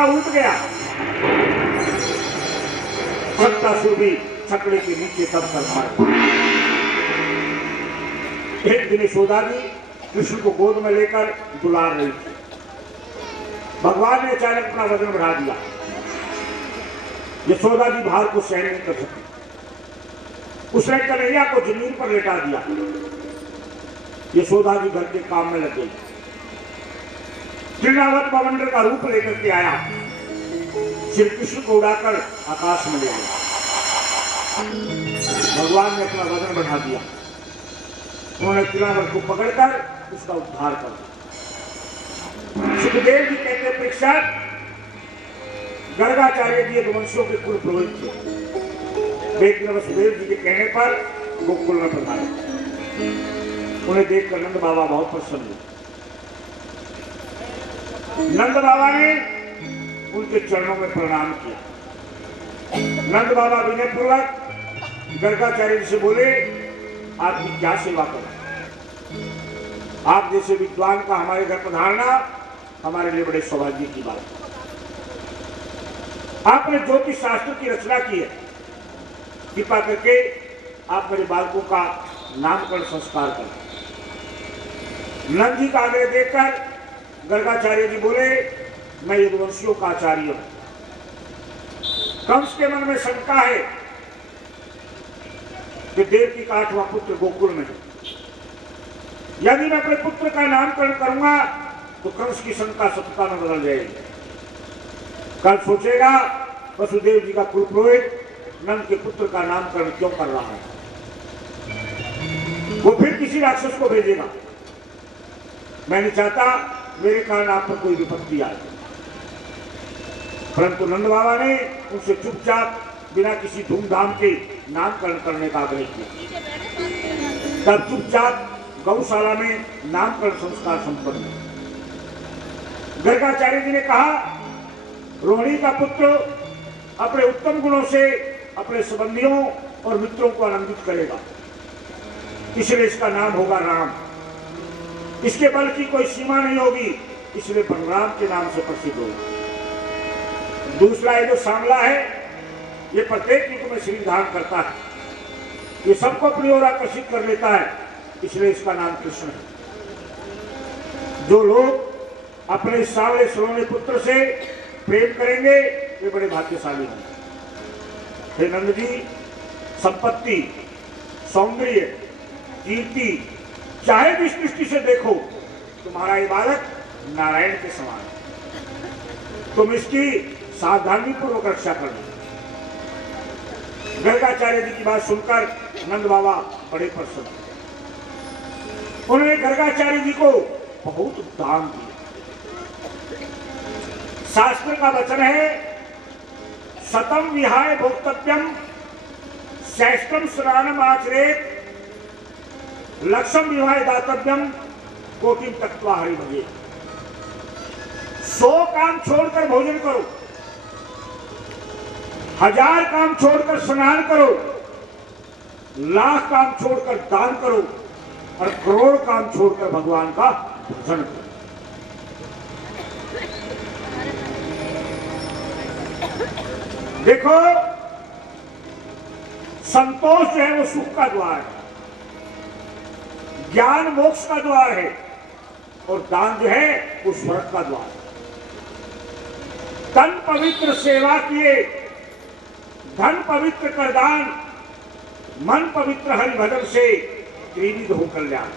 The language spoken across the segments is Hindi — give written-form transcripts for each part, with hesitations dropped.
उठ गया। सत्तासुर भी छकड़े के नीचे दबकर मारे। एक दिन यशोदा जी कृष्ण को गोद में लेकर दुलार रही थी। भगवान ने अचानक अपना वजन बढ़ा दिया। यशोदा जी भार को सहन नहीं कर सकी। उसने कन्हैया को जमीन पर लेटा दिया। यशोदा जी घर के काम में लग गई। तृणावत पवंडर का रूप लेकर के आया। श्री कृष्ण को उड़ाकर आकाश में ले गया। भगवान ने अपना वजन बढ़ा दिया। उन्होंने तृणावत को पकड़कर उसका उद्धार कर दिया। सुखदेव जी कहते परीक्षित, गर्गाचार्य जी यदुवंशियों के कुल पुरोहित थे। एक दिन वसुदेव जी के कहने पर गोकुल में पधारे। उन्हें देखकर नंद बाबा बहुत प्रसन्न हुए। नंद बाबा ने उनके चरणों में प्रणाम किया। नंद बाबा विनय पूर्वक गर्गाचार्य जी से बोले, आपकी क्या सेवा करें? आप जैसे विद्वान का हमारे घर पधारना हमारे लिए बड़े सौभाग्य की बात है। आपने ज्योतिष शास्त्र की रचना की है। कृपा करके आप मेरे बालकों का नामकरण संस्कार करें। नंद जी का आग्रह देखकर गर्गाचार्य जी बोले, मैं यदुवंशियों का आचार्य हूं। कंस के मन में शंका है कि देवकी का 8वां पुत्र गोकुल में है। यदि मैं अपने पुत्र का नामकरण करूंगा तो कंस की शंका सत्यता में बदल जाएगी। कल सोचेगा वसुदेव जी का कुल पुरोहित नंद के पुत्र का नामकरण क्यों कर रहा है। वो फिर किसी राक्षस को भेजेगा। मैं नहीं चाहता मेरे कारण आप पर कोई विपत्ति आए। परंतु नंद बाबा ने उनसे चुपचाप बिना किसी धूमधाम के नामकरण करने का आग्रह किया। तब चुपचाप गौशाला में नामकरण संस्कार संपन्न हुआ। गर्गाचार्य जी ने कहा, रोहिणी का पुत्र अपने उत्तम गुणों से अपने संबंधियों और मित्रों को आनंदित करेगा, इसलिए इसका नाम होगा राम। इसके बल की कोई सीमा नहीं होगी, इसलिए बलराम के नाम से प्रसिद्ध होगा। दूसरा ये जो सांवला है, ये प्रत्येक युग में श्री धारण करता है। ये सबको अपनी ओर आकर्षित कर लेता है, इसलिए इसका नाम कृष्ण है। जो लोग अपने सांवले सलोने पुत्र से प्रेम करेंगे वे बड़े भाग्यशाली होंगे। हे नंद जी, संपत्ति, सौंदर्य, कीर्ति चाहे जिस दृष्टि से देखो, तुम्हारा ये बालक नारायण के समान है। तुम इसकी सावधानी पूर्वक रक्षा करना। गर्गाचार्य जी की बात सुनकर नंद बाबा बड़े प्रसन्न। उन्होंने गर्गाचार्य जी को बहुत दान दिया। शास्त्र का वचन है, शतम विहाय भोक्तव्यम श्रेष्ठम स्नानम आचरेत लक्षम विवाह दातव्यम कोटिम तत्वा हरि भजे। 100 काम छोड़कर भोजन करो, 1000 काम छोड़कर स्नान करो, 1,00,000 काम छोड़कर दान करो और करोड़ काम छोड़कर भगवान का भजन करो। देखो, संतोष जो है वो सुख का द्वार है, ज्ञान मोक्ष का द्वार है और दान जो है वो स्वर्ग का द्वार है। तन पवित्र सेवा किए, धन पवित्र कर दान, मन पवित्र हरि भजन से त्रिविध हो कल्याण।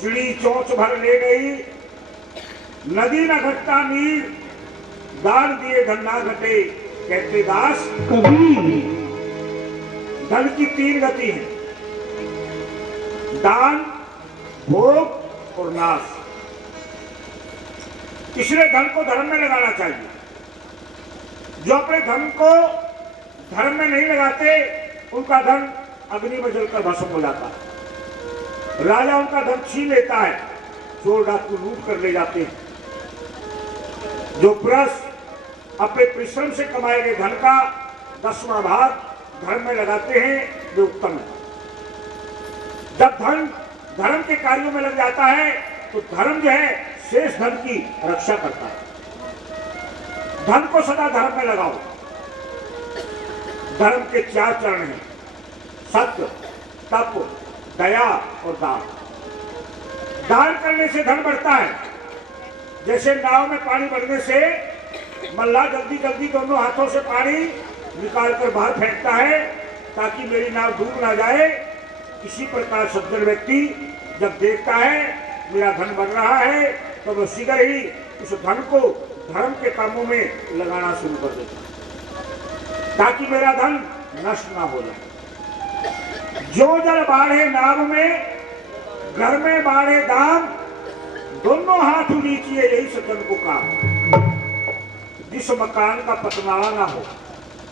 चिड़ी चोंच भर ले गई, नदी न घटता नीर, दान दिए धन ना घटे, कहते दास कबीर। धन की 3 गति है, दान, भोग और नाश। इसलिए धन को धर्म में लगाना चाहिए। जो अपने धन को धर्म में नहीं लगाते उनका धन अग्नि में जलकर भस्म हो जाता है। राजा उनका धन छीन लेता है, चोर डाकू लूट कर ले जाते हैं। जो पुरुष अपने परिश्रम से कमाए गए धन का 10वां भाग धर्म में लगाते हैं वे उत्तम है। जब धन धर्म के कार्यों में लग जाता है तो धर्म जो है शेष धन की रक्षा करता है। धन को सदा धर्म में लगाओ। धर्म के 4 चरण हैं, सत्य, तप, दया और दान। दान करने से धन बढ़ता है। जैसे नाव में पानी भरने से मल्लाह जल्दी जल्दी दोनों हाथों से पानी निकालकर बाहर फेंकता है ताकि मेरी नाव डूब ना जाए। इसी प्रकार सज्जन व्यक्ति जब देखता है मेरा धन बढ़ रहा है तो वह शीघ्र ही उस धन को धर्म के कामों में लगाना शुरू कर देता है ताकि मेरा धन नष्ट ना हो जाए। जो जल बाढ़े नाव में, घर में बाढ़े दाम, दोनों हाथ नीचिए यही सज्जन को काम। जिस मकान का पतनाला ना हो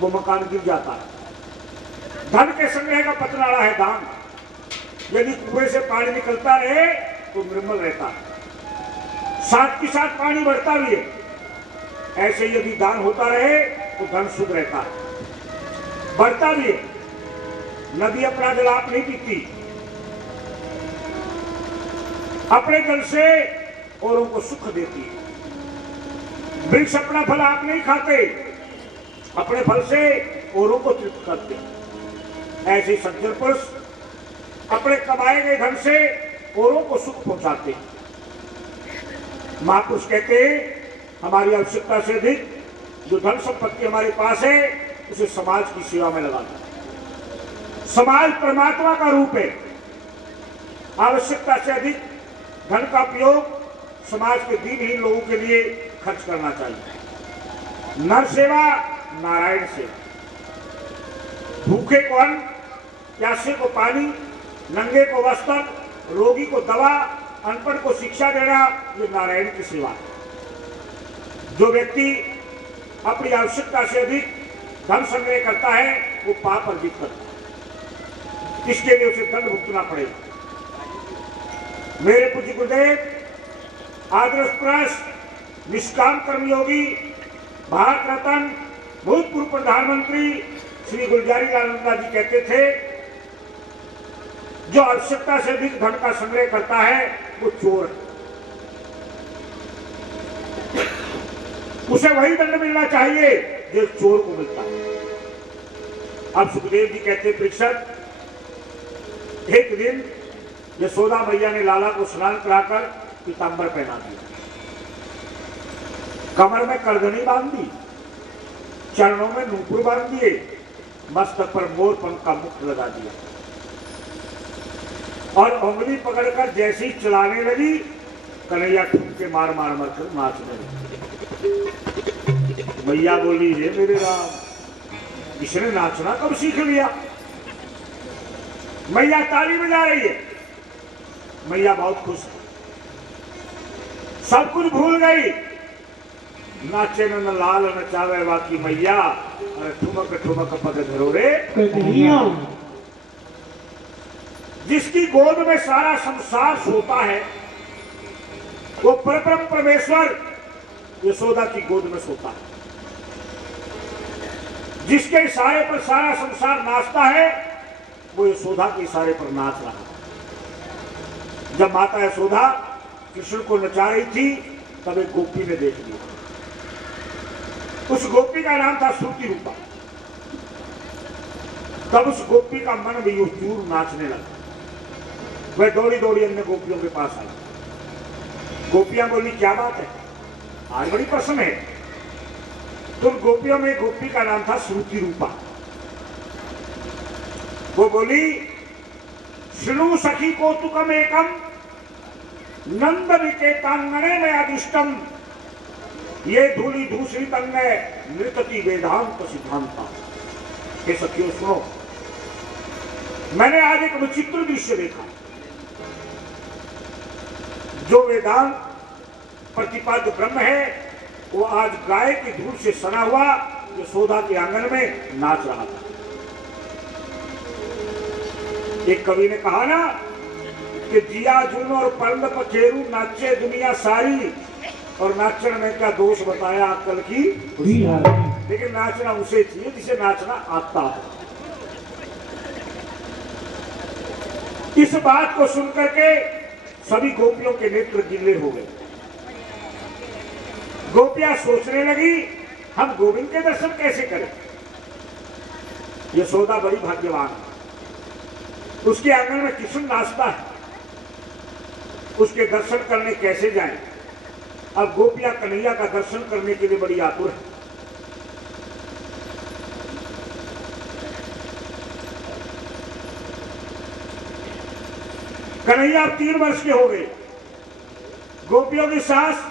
वो मकान गिर जाता है। धन के संग्रह का पतनाला है दान। यदि कुएं से पानी निकलता रहे तो निर्मल रहता है, साथ के साथ पानी बढ़ता भी है। ऐसे यदि दान होता रहे तो धन शुद्ध रहता है, बढ़ता भी है। नदी अपना जल आप नहीं पीती, अपने जल से औरों को सुख देती है। वृक्ष अपना फल आप नहीं खाते, अपने फल से औरों को तृप्त करते। ऐसे सज्जन पुरुष अपने कमाए गए धन से औरों को सुख पहुंचाते। महापुरुष कहते हैं हमारी आवश्यकता से अधिक जो धन संपत्ति हमारे पास है उसे समाज की सेवा में लगा दो। समाज परमात्मा का रूप है। आवश्यकता से अधिक धन का उपयोग समाज के दीनहीन लोगों के लिए खर्च करना चाहिए। नर सेवा नारायण सेवा। भूखे को अन्न, प्यासे को पानी, नंगे को वस्त्र, रोगी को दवा, अनपढ़ को शिक्षा देना, ये नारायण की सेवा है। जो व्यक्ति अपनी आवश्यकता से अधिक धन संग्रह करता है वो पाप अर्जित करता है। इसके लिए उसे दंड भुगतना पड़ेगा। मेरे पूज्य गुरुदेव आदर्श पुरुष, निष्काम कर्मयोगी, भारत रत्न, भूतपूर्व प्रधानमंत्री श्री गुलजारी लाल नंदा जी कहते थे जो आवश्यकता से अधिक धन का संग्रह करता है वो चोर है। उसे वही दंड मिलना चाहिए जो चोर को मिलता है। अब सुखदेव जी कहते परीक्षित, एक दिन यशोदा मैया ने लाला को स्नान कराकर पीतांबर पहना दिया, कमर में करधनी बांध दी, चरणों में नूपुर बांध दिए, मस्तक पर मोर पंख का मुकुट लगा दिया और उंगली पकड़कर जैसी चलाने लगी कन्हैया ठुमके मार मार मार कर नाचने लगी। मैया बोली हे मेरे राम, इसने नाचना कब सीख लिया? मैया ताली बजा रही है। मैया बहुत खुश है, सब कुछ भूल गई। नाचे न लाल नचावे बाकी मैया, अरे ठुमक ठुमक पग धरो रे कन्हैया। जिसकी गोद में सारा संसार सोता है वो परम परमेश्वर यशोदा की गोद में सोता है। जिसके इशारे पर सारा संसार नाचता है वो यशोदा के इशारे पर नाच रहा है। जब माता यशोदा कृष्ण को नचा रही थी तब एक गोपी ने देख लिया। उस गोपी का नाम था श्रुति रूपा। तब उस गोपी का मन भी चूर नाचने लगा। वह दौड़ी दौड़ी अन्य गोपियों के पास आई। गोपियां बोली क्या बात है, आज बड़ी प्रसन्न है। तो गोपियों में गोपी का नाम था श्रुति रूपा। वो बोली श्रृणु सखी कौतुकम एकम नंद विकेतांगणे में अदिष्टम ये धूली दूसरी तंग नृतति वेदांत सिद्धांता। हे सखियों सुनो, मैंने आज एक विचित्र दृश्य देखा। जो वेदांत प्रतिपाद्य ब्रह्म है वो आज गाय की धूल से सना हुआ यशोदा के आंगन में नाच रहा था। एक कवि ने कहा ना कि जिया जून और परंद पखेरू नाचे दुनिया सारी, और नाचन में क्या दोष बताया अक्कल की, लेकिन नाचना उसे चाहिए जिसे नाचना आता है। इस बात को सुनकर के सभी गोपियों के नेत्र गिले हो गए। गोपियां सोचने लगी हम गोविंद के दर्शन कैसे करें? यशोदा बड़ी भाग्यवान है, उसके आंगन में कृष्ण नाचता है, उसके दर्शन करने कैसे जाएं? अब गोपियां कन्हैया का दर्शन करने के लिए बड़ी आतुर है। कन्हैया अब 3 वर्ष के हो गए। गोपियों की सास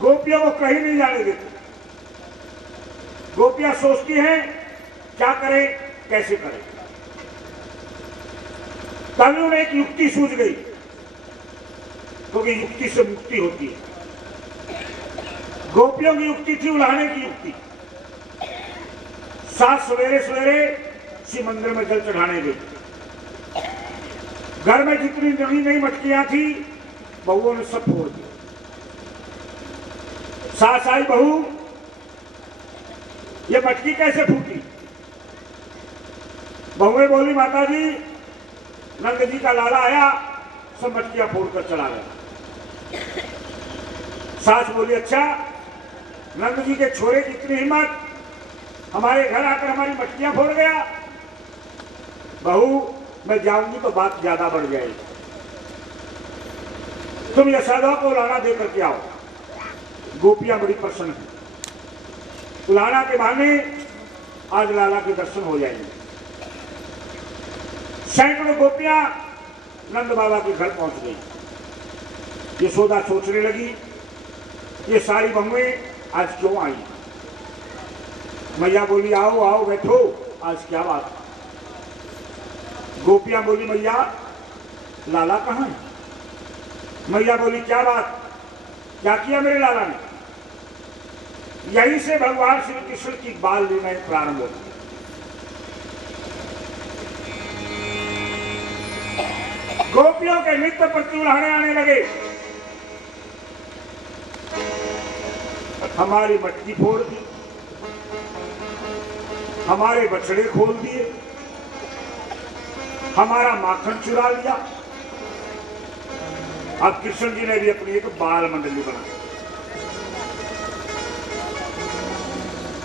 गोपियों को कहीं नहीं जाने देती। गोपियां सोचती हैं क्या करें, कैसे करें। तभी उन्हें एक युक्ति सूझ गई, क्योंकि युक्ति से मुक्ति होती है। गोपियों की युक्ति थी उलाहने की युक्ति। सास सवेरे सवेरे शिव मंदिर में जल चढ़ाने गई। घर में जितनी नई नई मटकियां थी बहुओं ने सब फोड़ दी। सास आई, बहू ये मटकी कैसे फूटी? बहुएं बोली, माता जी नंद जी का लाला आया, सब मटकियां फोड़कर चला गया। सास बोली, अच्छा नंद जी के छोरे की इतनी हिम्मत, हमारे घर आकर हमारी मटकियां फोड़ गया। बहू मैं जाऊंगी तो बात ज्यादा बढ़ जाएगी, तुम यशोदा को लाना दे करके आओ। गोपियां बड़ी प्रसन्न है। लाला के बहाने आज लाला के दर्शन हो जाएंगे। सैकड़ों गोपियां नंद बाबा के घर पहुंच गई। यशोदा सोचने लगी, ये सारी बहुएं आज क्यों आई? मैया बोली, आओ आओ बैठो, आज क्या बात? गोपियां बोली, मैया लाला कहां है? मैया बोली, क्या बात, क्या किया मेरे लाला ने? यहीं से भगवान श्री कृष्ण की बाल लीलाएं प्रारंभ होती। गोपियों के नित्य प्रति उल्हाने आने लगे। हमारी मटकी फोड़ दी, हमारे बछड़े खोल दिए, हमारा माखन चुरा लिया। अब कृष्ण जी ने भी अपनी एक बाल मंडली बनाई।